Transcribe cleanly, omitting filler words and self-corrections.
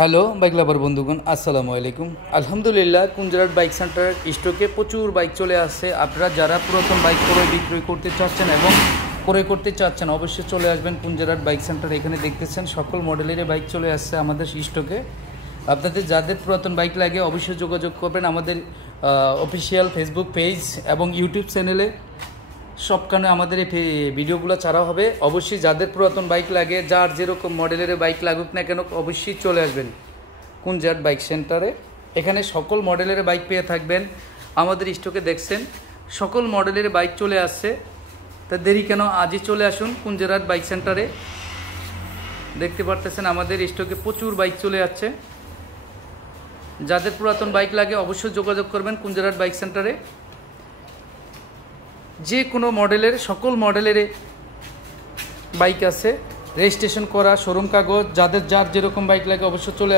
Hello bike লাভার বন্ধুগণ, আসসালামু আলাইকুম। আলহামদুলিল্লাহ, কুঞ্জরাট বাইক সেন্টার স্টকে প্রচুর বাইক চলে আসছে। আপনারা যারা পুরাতন বাইক বিক্রয় করতে চাচ্ছেন এবং ক্রয় করতে চাচ্ছেন অবশ্যই চলে আসবেন কুঞ্জরাট বাইক সেন্টার। এখানে দেখতেছেন সকল মডেলের বাইক চলে আসছে আমাদের স্টকে। আপনাদের যাদের পুরাতন বাইক লাগে অবশ্যই যোগাযোগ করবেন আমাদের অফিসিয়াল ফেসবুক পেজ এবং ইউটিউব চ্যানেলে। সবখানে আমাদের এই ভিডিওগুলো ছাড়া হবে। অবশ্যই যাদের পুরাতন বাইক লাগে, যার যেরকম মডেলের বাইক লাগুক না কেন, অবশ্যই চলে আসবেন কুঞ্জরাট বাইক সেন্টারে। এখানে সকল মডেলের বাইক পেয়ে থাকবেন। আমাদের স্টকে দেখছেন সকল মডেলের বাইক চলে আসছে। তা দেরি কেন, আজই চলে আসুন কুঞ্জরাট বাইক সেন্টারে। দেখতে পারতেছেন আমাদের স্টকে প্রচুর বাইক চলে যাচ্ছে। যাদের পুরাতন বাইক লাগে অবশ্যই যোগাযোগ করবেন কুঞ্জরাট বাইক সেন্টারে। যে কোনো মডেলের, সকল মডেলের বাইক আছে, রেজিস্ট্রেশন করা, শোরুম কাগজ। যার যেরকম বাইক লাগে অবশ্যই চলে